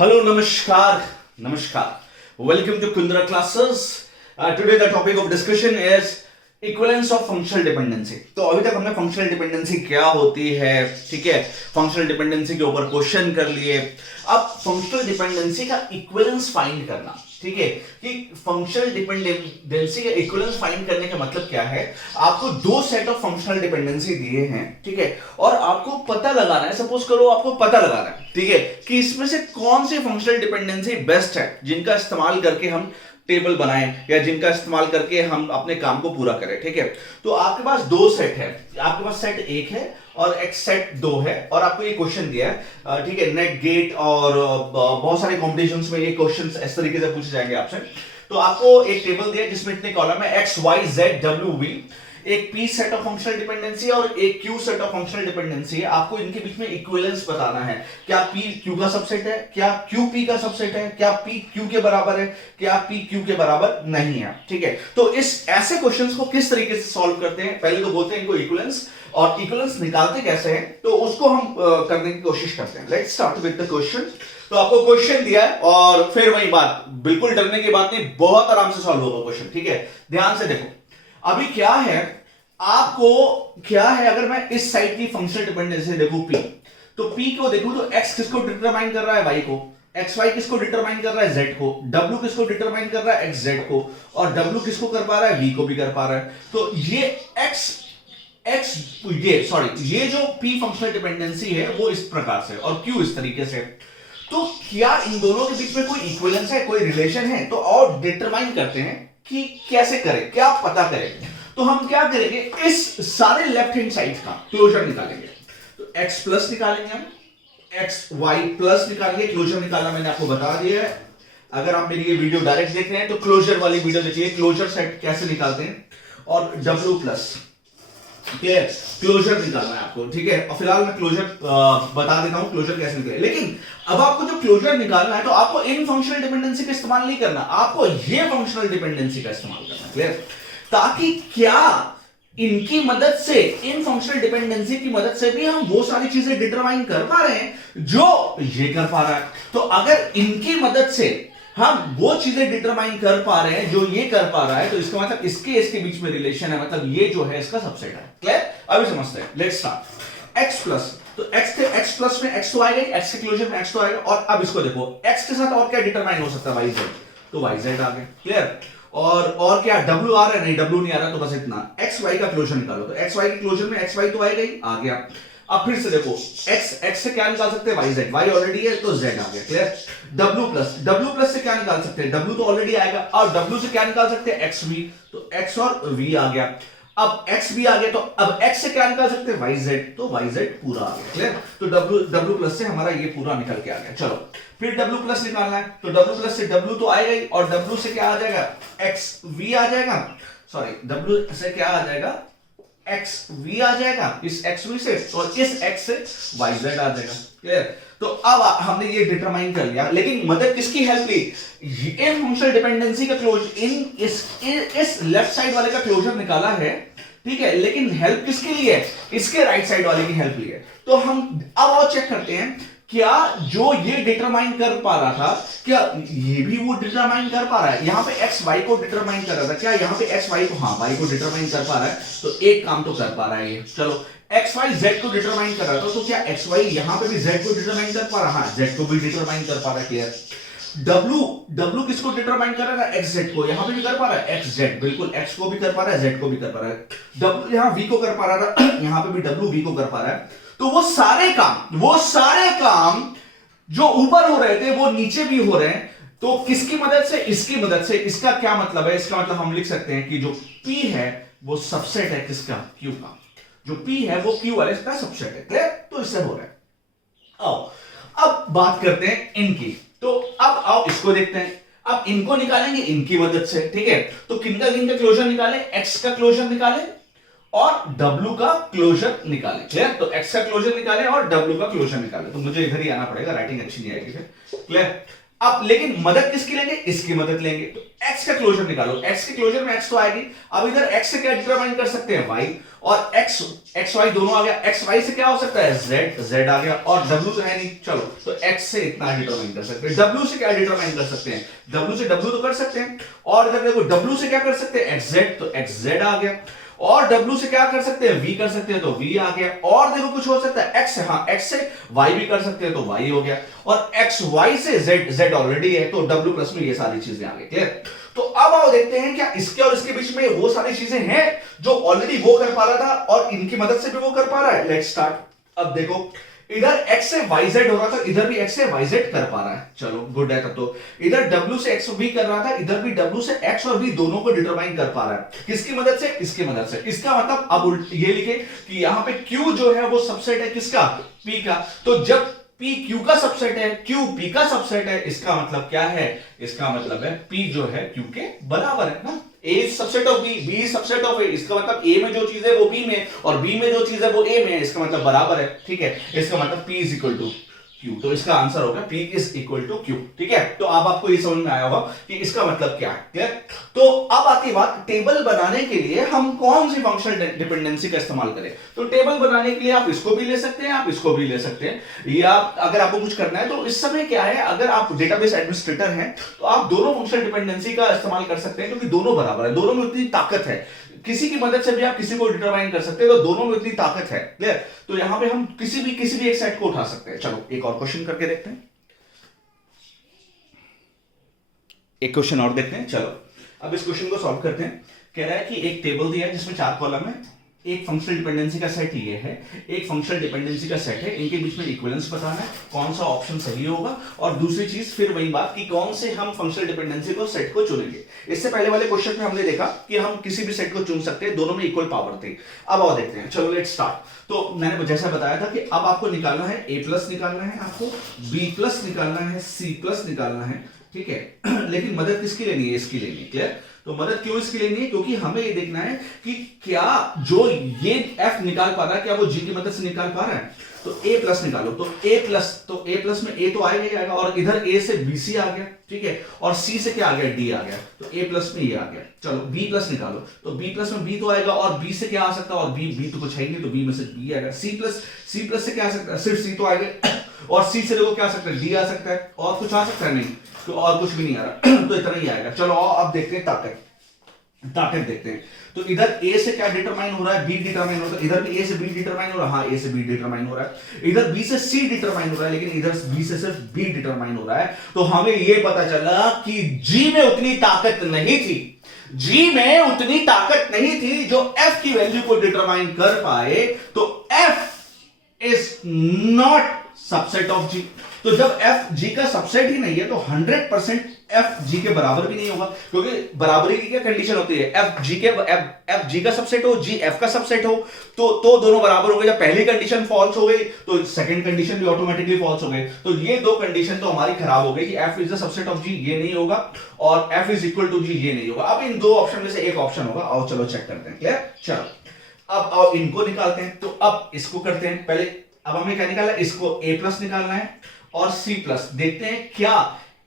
Hello, Namaskar. Namaskar. Welcome to Kundra classes. Today the topic of discussion is equivalence of functional dependency. तो अभी तक हमने functional dependency क्या होती है, ठीक है, फंक्शनल डिपेंडेंसी के ऊपर क्वेश्चन कर लिए। अब फंक्शनल डिपेंडेंसी का इक्विवेलेंस फाइंड करना, ठीक है, कि फंक्शनल डिपेंडेंसी का इक्विवेलेंस फाइंड करने का मतलब क्या है। आपको दो सेट ऑफ फंक्शनल डिपेंडेंसी दिए हैं, ठीक है, और आपको पता लगाना है, सपोज करो आपको पता लगाना है, ठीक है, कि इसमें से कौन सी फंक्शनल डिपेंडेंसी बेस्ट है जिनका इस्तेमाल करके हम टेबल बनाएं या जिनका इस्तेमाल करके हम अपने काम को पूरा करें, ठीक है। तो आपके पास दो सेट है, आपके पास सेट एक है और एक सेट दो है, और आपको ये क्वेश्चन दिया है, ठीक है, नेट गेट और बहुत सारे कॉम्पिटिशन्स में ये क्वेश्चंस इस तरीके से पूछे जाएंगे आपसे। तो आपको एक टेबल दिया है जिसमें इतने कॉलम है X Y Z W V, एक P set of functional dependency और एक Q set of functional dependency है। आपको इनके बीच में इक्विवेलेंस बताना है, क्या पी क्यू का सबसेट है, क्या क्यू पी का सबसेट है, क्या पी क्यू के बराबर है, क्या पी क्यू के बराबर नहीं है, ठीक है। तो इस ऐसे क्वेश्चंस को किस तरीके से सॉल्व करते हैं, पहले तो बोलते हैं इनको इक्विवेलेंस, और इक्विवेलेंस निकालते कैसे हैं, तो उसको हम करने की कोशिश करते हैं। Let's start with the question. तो आपको क्वेश्चन दिया है और फिर वही बात, बिल्कुल डरने की बात नहीं, बहुत आराम से सॉल्व होगा क्वेश्चन, ठीक है। ध्यान से देखो अभी क्या है, आपको क्या है, अगर मैं इस साइड की फंक्शनल डिपेंडेंसी देखूं P, तो P को देखूं तो X किसको डिटरमाइन कर रहा है, Y को, XY किसको डिटरमाइन कर रहा है, Z को, W किसको डिटरमाइन कर रहा है, XZ को, और W किसको कर पा रहा है, V को भी कर पा रहा है। तो ये ये जो P फंक्शनल डिपेंडेंसी है वो इस प्रकार से और Q इस तरीके से। तो क्या इन दोनों के बीच में कोई इक्विवेलेंस है, कोई रिलेशन है, तो और डिटरमाइन करते हैं कि कैसे करें, क्या पता करें। तो हम क्या करेंगे, इस सारे लेफ्ट हैंड साइड का क्लोजर निकालेंगे। तो x प्लस निकालेंगे हम, x y प्लस निकालेंगे, क्लोजर निकालना मैंने आपको बता दिया है। अगर आप मेरी ये वीडियो डायरेक्ट देख रहे हैं तो क्लोजर वाली वीडियो देखिए, क्लोजर सेट कैसे निकालते हैं, और w प्लस, ठीक है, क्लोजर निकालना है आपको, ठीक है। और फिलहाल मैं क्लोजर बता देता हूं क्लोजर कैसे निकले। लेकिन अब आपको जो क्लोजर निकालना है तो आपको इन फंक्शनल डिपेंडेंसी का इस्तेमाल नहीं करना, आपको ये फंक्शनल डिपेंडेंसी का इस्तेमाल करना है, क्लियर, ताकि क्या इनकी मदद से, इन फंक्शनल डिपेंडेंसी की मदद से भी हम वो सारी चीजें डिटरमाइन कर पा रहे हैं जो ये कर पा रहा है। तो अगर इनकी मदद से हम वो चीजें डिटरमाइन कर पा रहे हैं जो ये कर पा रहा है, तो इसका मतलब इसके बीच में रिलेशन है, मतलब ये जो है इसका सबसेट है, क्लियर। अभी समझते हैं, लेट्स स्टार्ट। x प्लस, तो x प्लस में x तो आएगा, x के क्लोजर में x तो आएगा, और अब इसको देखो x के साथ और क्या डिटरमाइन हो सकता है, yz, तो yz आ गया, क्लियर। और क्या w आ रहा है, नहीं w नहीं आ रहा, तो बस इतना। x y का क्लोजर निकालो, तो x y के क्लोजर में x y तो आएगा ही, आ गया। अब फिर से देखो x से क्या निकाल सकते हैं, yz, y ऑलरेडी है तो z आ गया, क्लियर। w प्लस से क्या निकाल सकते हैं, w तो ऑलरेडी आएगा, और w से क्या निकाल सकते हैं, xv, तो x और v आ गया। अब x भी आ गया, तो अब x से क्या निकाल सकते हैं, yz, तो yz पूरा आ गया, क्लियर। तो w प्लस से हमारा ये पूरा निकल के आ गया। चलो फिर w प्लस निकालना है, तो w प्लस से w तो आएगा ही, और w से क्या आ जाएगा, xv आ जाएगा, सॉरी w से क्या आ जाएगा, xv आ जाएगा, इस xv से, और इस x से yz आ जाएगा, क्लियर। तो अब हमने ये डिटरमाइन कर लिया, लेकिन मदद किसकी हेल्प ली, इन फंक्शनल डिपेंडेंसी का क्लोजर, इस लेफ्ट साइड वाले का क्लोजर निकाला है, ठीक है, लेकिन हेल्प किसके लिए है, इसके राइट साइड वाले की हेल्प ली है। तो हम अब और चेक करते हैं, क्या जो ये डिटरमाइन कर पा रहा था, क्या ये भी वो डिटरमाइन कर पा रहा है। यहां पे x y को डिटरमाइन कर रहा था, क्या यहां पे x y को, हाँ, y को डिटरमाइन कर पा रहा है, तो एक काम तो कर पा रहा है ये। चलो x y z को डिटरमाइन कर रहा था, तो क्या x y यहां पे भी z को डिटरमाइन कर पा रहा है, हाँ, z को भी डिटरमाइन कर पा रहा है, क्लियर। W किसको डिटरमाइन कर रहा है, xz को, यहां पे भी कर पा रहा है, xz, बिल्कुल, x को भी कर पा रहा है, z को भी कर पा रहा है। W यहां v को कर पा रहा था, यहां पे भी w v को कर पा रहा है। तो वो सारे काम जो ऊपर हो रहे थे वो नीचे भी हो रहे हैं, तो किसकी मदद से, इसकी मदद से। इसका क्या मतलब है, इसका मतलब हम लिख सकते हैं कि जो P है वो सबसेट है किसका, Q का, जो P है वो Q वाले का सबसेट है, क्लियर। तो इससे हो रहा है। आओ अब बात करते हैं इनकी, तो अब आओ इसको देखते हैं। अब इनको निकालेंगे इनकी मदद से, ठीक है। तो किनका क्लोजर निकाले, x का क्लोजर निकाले और w का क्लोजर निकाले, क्लियर। तो x का क्लोजर निकाले और w का क्लोजर निकाले, तो मुझे इधर ही आना पड़ेगा, राइटिंग अच्छी नहीं आएगी फिर, क्लियर। अब लेकिन मदद किसकी लेंगे, इसकी मदद लेंगे। तो x का क्लोजर निकालो, x के क्लोजर में x तो आएगी। अब इधर x से क्या डिटरमाइन कर सकते हैं, y, और x y दोनों आ गया। x y से क्या हो सकता है, z आ गया, और w तो है नहीं, चलो तो x से इतना डिटरमाइन कर सकते हैं। w से क्या डिटरमाइन कर सकते हैं, w से w तो कर सकते हैं, और इधर देखो w से क्या कर सकते हैं, xz, तो xz आ गया, और W से क्या कर सकते हैं, V कर सकते हैं, तो V आ गया। और देखो कुछ हो सकता है X से, हाँ X से Y भी कर सकते हैं, तो Y हो गया, और XY से Z ऑलरेडी है, तो W प्लस में ये सारी चीजें आ गई। क्लियर। तो अब आओ देखते हैं क्या इसके और इसके बीच में वो सारी चीजें हैं जो ऑलरेडी वो कर पा रहा था और इनकी मदद से भी वो कर पा रहा है। Let's start. अब देखो इधर x से yz हो रहा था, इधर भी x से yz कर पा रहा है, चलो गुड है। तब तो इधर w से x v कर रहा था, इधर भी w से x और v दोनों को डिटरमाइन कर पा रहा है। किसकी मदद से, इसकी मदद से। इसका मतलब अब ये लिखे कि यहां पे q जो है वो सबसेट है किसका, p का। तो जब p q का सबसेट है, q p का सबसेट है, इसका मतलब क्या है, इसका मतलब है p जो है q के बराबर है ना। A is subset of B, B is subset of A, इसका मतलब A में जो चीज है वो B में, और B में जो चीज है वो A में है, इसका मतलब बराबर है। ठीक है, इसका मतलब P is equal to Q, तो इसका आंसर होगा P is equal to Q। ठीक है, तो अब आपको ये समझ में आया होगा कि इसका मतलब क्या है। क्लियर। तो अब आती बात टेबल बनाने के लिए हम कौन सी फंक्शनल डिपेंडेंसी का इस्तेमाल करें। तो टेबल बनाने के लिए आप इसको भी ले सकते हैं, आप इसको भी ले सकते हैं, या अगर आपको कुछ करना है तो इस समय क्या है, अगर आप डेटाबेस एडमिनिस्ट्रेटर हैं तो आप दोनों फंक्शनल डिपेंडेंसी का इस्तेमाल कर सकते हैं, क्योंकि दोनों बराबर है, दोनों में उतनी ताकत है। किसी की मदद से भी आप किसी को डिटरमाइन कर सकते हैं, तो दोनों में इतनी ताकत है। क्लियर। तो यहां पे हम किसी भी एक सेट को उठा सकते हैं। चलो एक और क्वेश्चन करके देखते हैं, एक क्वेश्चन और देखते हैं। चलो अब इस क्वेश्चन को सॉल्व करते हैं। कह रहा है कि एक टेबल दिया है जिसमें 4 कॉलम है, एक फंक्शनल डिपेंडेंसी का सेट ये है, एक फंक्शनल डिपेंडेंसी का सेट है, इनके बीच में इक्विवेलेंस बताना है, कौन सा ऑप्शन सही होगा, और दूसरी चीज फिर वही बात कि कौन से हम फंक्शनल डिपेंडेंसी को सेट को चुनेंगे। इससे पहले वाले क्वेश्चन में हमने देखा कि हम किसी भी सेट को चुन सकते हैं, दोनों में इक्वल पावर थी। अब आओ देखते हैं, चलो लेट्स स्टार्ट। तो मैंने जैसा बताया था कि अब आपको निकालना है a प्लस निकालना है, आपको b प्लस निकालना है, c प्लस निकालना है। ठीक है लेकिन मदद किसकी लेनी है, इसकी लेनी है। क्लियर। तो मदद क्यों इसकी लेनी है, क्योंकि हमें ये देखना है कि क्या जो ये f निकाल पा रहा है क्या वो g की मदद से निकाल पा रहा है। तो a प्लस निकालो, तो a प्लस में a तो आएगा ही आएगा, और इधर a से bc आ गया। ठीक है, और c से क्या आ गया, d आ गया, तो a प्लस में ये आ गया। चलो b प्लस निकालो, तो b प्लस में b तो आएगा, और b से क्या आ सकता है, और b तो कुछ है ही नहीं, तो b में से b आएगा। c प्लस से क्या आ सकता है, सिर्फ c तो आएगा, और c से देखो क्या आ सकता है, d आ सकता है, और कुछ आ सकता है नहीं, तो और कुछ भी नहीं आ रहा तो इतना ही आएगा। चलो अब देखते हैं ताकत देखते हैं। तो इधर a से क्या डिटरमाइन हो रहा है, b डिटरमाइन हो रहा है, इधर भी a से b डिटरमाइन हो रहा है, हाँ a से b डिटरमाइन हो रहा है, इधर b से c डिटरमाइन हो रहा है, लेकिन इधर b से सिर्फ b डिटरमाइन हो रहा है। तो हमें ये पता चला कि g में उतनी ताकत नहीं थी, g में उतनी ताकत नहीं थी जो f की वैल्यू को डिटरमाइन कर पाए। तो f is not subset of g। तो जब f g का सबसेट ही नहीं है तो 100% f g के बराबर भी नहीं होगा, क्योंकि बराबरी की क्या कंडीशन होती है, f g का सबसेट हो, g f का सबसेट हो, तो दोनों बराबर हो गए। जब पहली कंडीशन फॉल्स हो गई तो सेकंड कंडीशन भी ऑटोमेटिकली फॉल्स हो गई। तो ये दो कंडीशन तो हमारी खराब हो गई कि f is the subset of g, ये नहीं होगा, और f is equal to g, ये नहीं होगा। अब इन दो ऑप्शन में से एक ऑप्शन होगा। आओ चलो चेक करते हैं। क्लियर। चलो अब आओ इनको निकालते हैं। तो अब इसको करते हैं पहले। अब हमने क्या निकाला, इसको a प्लस निकालना है और c प्लस। देखते हैं क्या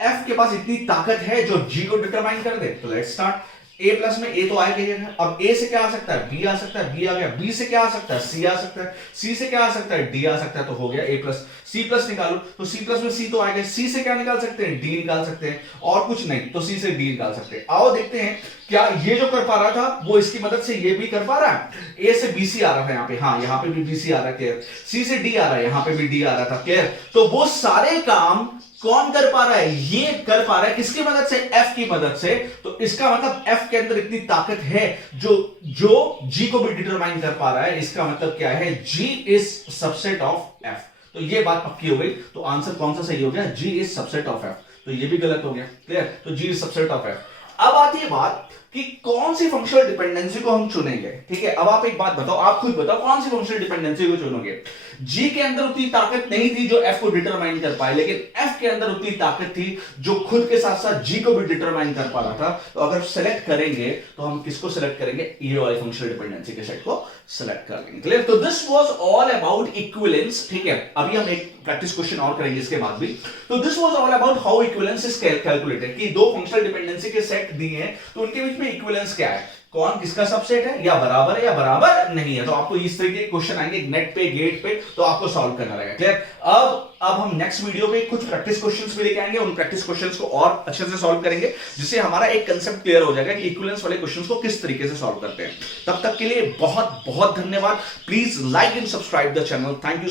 f के पास इतनी ताकत है जो g को डिटरमाइन कर दे। तो लेट्स स्टार्ट। a प्लस में a तो आएगा ही आएगा। अब a से क्या आ सकता है, b आ सकता है, b आ गया। b से क्या आ सकता है, c आ सकता है, c से क्या आ सकता है, d आ सकता है, तो हो गया a प्लस। c प्लस निकालो, तो c प्लस में c तो आएगा, c से क्या निकाल सकते हैं, d निकाल सकते हैं, और कुछ नहीं तो c से d निकाल सकते हैं। आओ देखते हैं क्या ये जो कर पा रहा था वो इसकी मदद से ये भी कर पा रहा है। a से bc आ रहा था यहाँ पे, हाँ यहाँ पे भी bc आ रहा है। क्लियर। c से d आ रहा है, यहाँ पे भी d आ रहा था। क्लियर। तो वो सारे काम कौन कर पा रहा है, ये कर पा रहा है किसकी मदद से, f की मदद से। तो इसका मतलब f के अंदर इतनी ताकत है जो g को भी डिटरमाइन कर पा रहा है। इसका मतलब क्या है, g is subset of f। तो ये बात पक्की हो गई। तो आंसर कौन सा सही हो गया, g is subset of f। तो ये भी गलत हो गया। क्लियर। तो g is subset of f। अब आती है बात कि कौन सी फंक्शनल डिपेंडेंसी को हम चुनेंगे। ठीक है, अब आप एक बात बताओ, आप खुद बताओ कौन सी फंक्शनल डिपेंडेंसी को चुनोगे। जी के अंदर उतनी ताकत नहीं थी जो एफ को डिटरमाइन कर पाए, लेकिन एफ के अंदर उतनी ताकत थी जो खुद के साथ साथ जी को भी डिटरमाइन कर पा रहा था। तो अगर सेलेक्ट करेंगे तो हम किसको सेलेक्ट करेंगे, ये वाली फंक्शनल डिपेंडेंसी के सेट को सेलेक्ट कर लेंगे। क्लियर? तो this was all about equivalence. ठीक है, अभी हम एक प्रैक्टिस क्वेश्चन और करेंगे इसके बाद भी। तो this was all about how equivalence is calculated, कि दो फंक्शनल डिपेंडेंसी के सेट दिए हैं तो उनके बीच में इक्विवेलेंस क्या है, कौन किसका सबसेट है, या बराबर है या बराबर नहीं है। तो आपको इस तरीके के क्वेश्चन आएंगे नेट पे, गेट पे, तो आपको सॉल्व करना रहेगा। क्लियर? अब हम नेक्स्ट वीडियो में कुछ प्रैक्टिस क्वेश्चंस भी लेके आएंगे, उन प्रैक्टिस क्वेश्चंस को और अच्छे से सॉल्व करेंगे, जिससे हमारा एक कंसेप्ट क्लियर हो जाएगा कि इक्विवेलेंस वाले क्वेश्चंस को किस तरीके से सॉल्व करते हैं। तब तक के लिए बहुत बहुत धन्यवाद। Please like and subscribe the channel. Thank you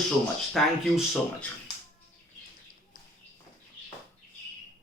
so much.